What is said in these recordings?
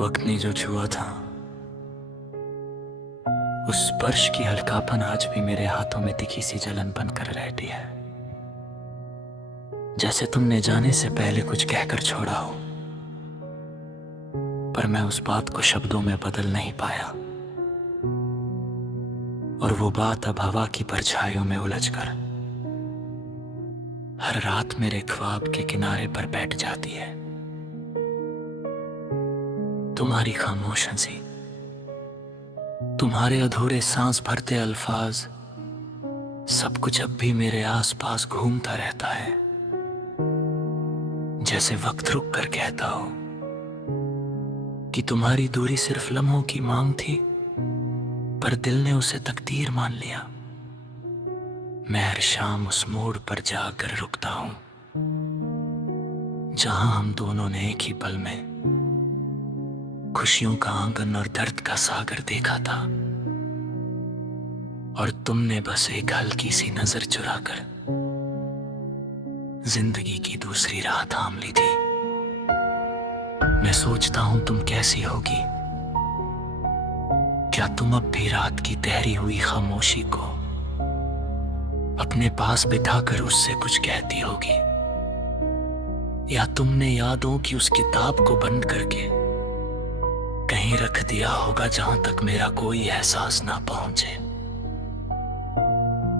वक्त ने जो छुआ था, उस स्पर्श की हल्कापन आज भी मेरे हाथों में तीखी सी जलन बनकर रहती है। जैसे तुमने जाने से पहले कुछ कहकर छोड़ा हो, पर मैं उस बात को शब्दों में बदल नहीं पाया, और वो बात अब हवा की परछाइयों में उलझकर हर रात मेरे ख्वाब के किनारे पर बैठ जाती है। तुम्हारी खामोश हंसी, तुम्हारे अधूरे सांस भरते अल्फाज, सब कुछ अब भी मेरे आसपास घूमता रहता है, जैसे वक्त रुक कर कहता हो कि तुम्हारी दूरी सिर्फ लम्हों की मांग थी, पर दिल ने उसे तकदीर मान लिया। मैं हर शाम उस मोड़ पर जाकर रुकता हूं, जहां हम दोनों ने एक ही पल में खुशियों का आंगन और दर्द का सागर देखा था, और तुमने बस एक हल्की सी नजर चुराकर जिंदगी की दूसरी राह थाम ली थी। मैं सोचता हूं तुम कैसी होगी, क्या तुम अब भी रात की तहरी हुई खामोशी को अपने पास बिठाकर उससे कुछ कहती होगी, या तुमने यादों की उस किताब को बंद करके कहीं रख दिया होगा जहां तक मेरा कोई एहसास ना पहुंचे।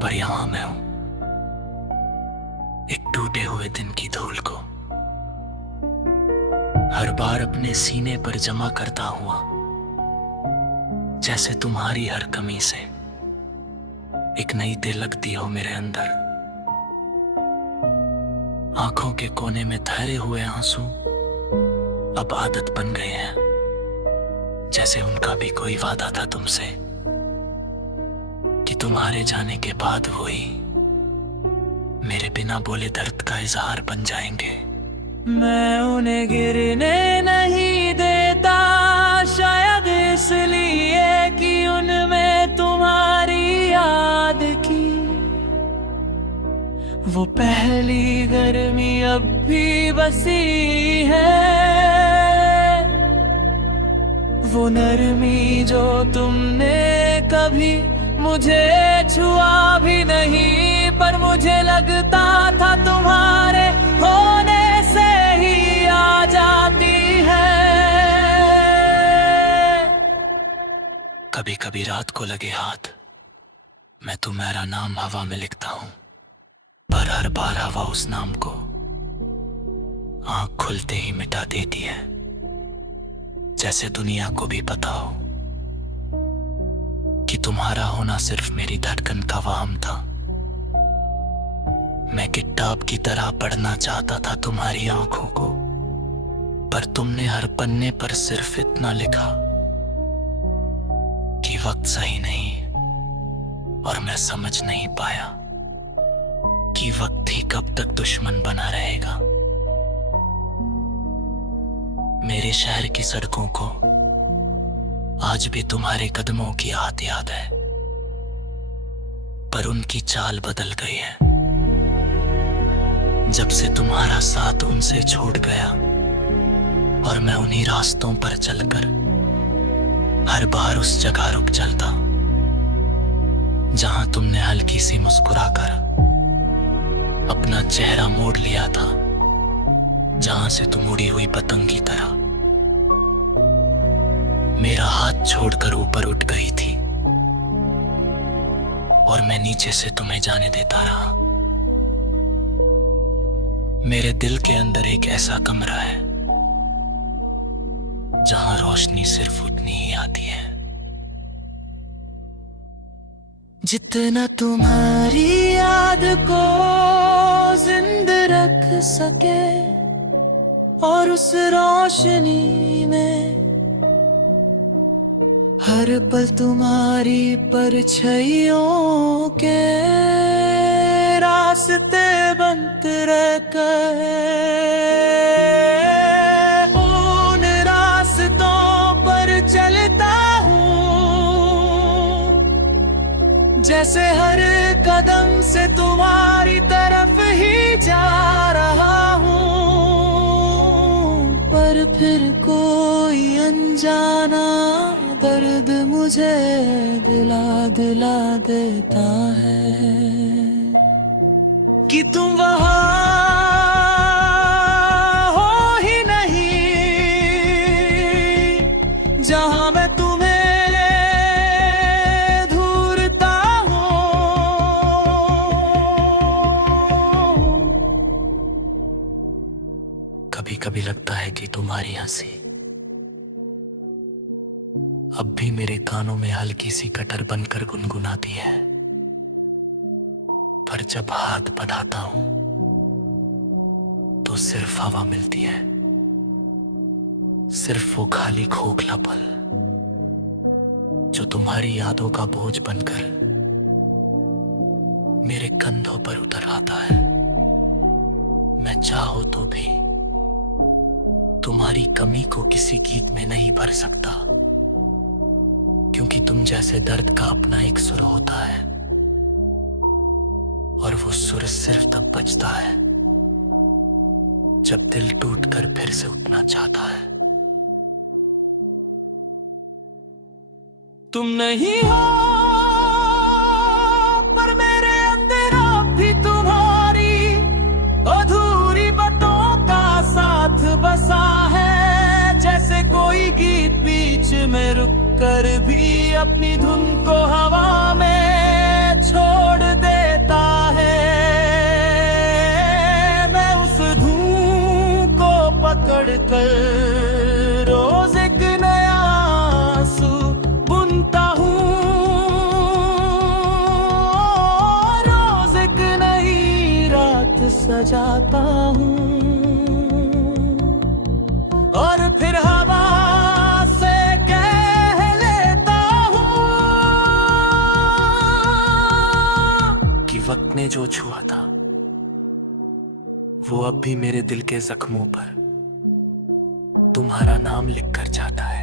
पर यहां मैं हूं, एक टूटे हुए दिन की धूल को हर बार अपने सीने पर जमा करता हुआ, जैसे तुम्हारी हर कमी से एक नई दिल लगती हो मेरे अंदर। आंखों के कोने में ठहरे हुए आंसू अब आदत बन गए हैं, जैसे उनका भी कोई वादा था तुमसे कि तुम्हारे जाने के बाद वो ही मेरे बिना बोले दर्द का इजहार बन जाएंगे। मैं उन्हें गिरने नहीं देता, शायद इसलिए कि उनमें तुम्हारी याद की वो पहली गर्मी अब भी बसी है। वो नरमी जो तुमने कभी मुझे छुआ भी नहीं, पर मुझे लगता था तुम्हारे होने से ही आ जाती है। कभी कभी रात को लगे हाथ, मैं तुम्हारा नाम हवा में लिखता हूं, पर हर बार हवा उस नाम को आंख खुलते ही मिटा देती है, जैसे दुनिया को भी पता हो कि तुम्हारा होना सिर्फ मेरी धड़कन का वाहम था। मैं किताब की तरह पढ़ना चाहता था तुम्हारी आंखों को, पर तुमने हर पन्ने पर सिर्फ इतना लिखा कि वक्त सही नहीं, और मैं समझ नहीं पाया कि वक्त ही कब तक दुश्मन बना रहेगा। मेरे शहर की सड़कों को आज भी तुम्हारे कदमों की आहट याद है, पर उनकी चाल बदल गई है जब से तुम्हारा साथ उनसे छूट गया, और मैं उन्हीं रास्तों पर चलकर हर बार उस जगह रुक चलता जहां तुमने हल्की सी मुस्कुराकर अपना चेहरा मोड़ लिया था, जहां से तुम उड़ी हुई पतंग की तरह मेरा हाथ छोड़कर ऊपर उठ गई थी, और मैं नीचे से तुम्हें जाने देता रहा। मेरे दिल के अंदर एक ऐसा कमरा है जहां रोशनी सिर्फ उतनी ही आती है जितना तुम्हारी याद को जिंदा रख सके, और उस रोशनी में हर पल तुम्हारी परछाइयों के रास्ते बनते रहकर उन रास्तों पर चलता हूँ, जैसे हर कदम से तुम्हारी तरफ ही जा रहा हूँ, पर फिर कोई कोई अनजाना दर्द मुझे दिला दिला देता है कि तुम वहाँ हो ही नहीं जहाँ मैं तुम्हें ढूंढता हूँ। कभी कभी लगता है कि तुम्हारी हंसी अब भी मेरे कानों में हल्की सी कटर बनकर गुनगुनाती है, पर जब हाथ बढ़ाता हूं तो सिर्फ हवा मिलती है, सिर्फ वो खाली खोखला पल जो तुम्हारी यादों का बोझ बनकर मेरे कंधों पर उतर आता है। मैं चाहूं तो भी तुम्हारी कमी को किसी गीत में नहीं भर सकता, क्योंकि तुम जैसे दर्द का अपना एक सुर होता है और वो सुर सिर्फ तब बजता है जब दिल टूटकर फिर से उठना चाहता है। तुम नहीं हो पर मेरे अंदर आप भी तुम्हारी अधूरी बातों का साथ बसा है। जैसे कोई गीत बीच में रुक कर भी अपनी धुन को हवा में छोड़ देता है। मैं उस धुन को पकड़ कर रोज एक नया आंसू बुनता हूँ, रोज एक नई रात सजाता हूँ और फिर हवा से कह लेता हूँ कि वक्त ने जो छुआ था वो अब भी मेरे दिल के जख्मों पर तुम्हारा नाम लिख कर जाता है।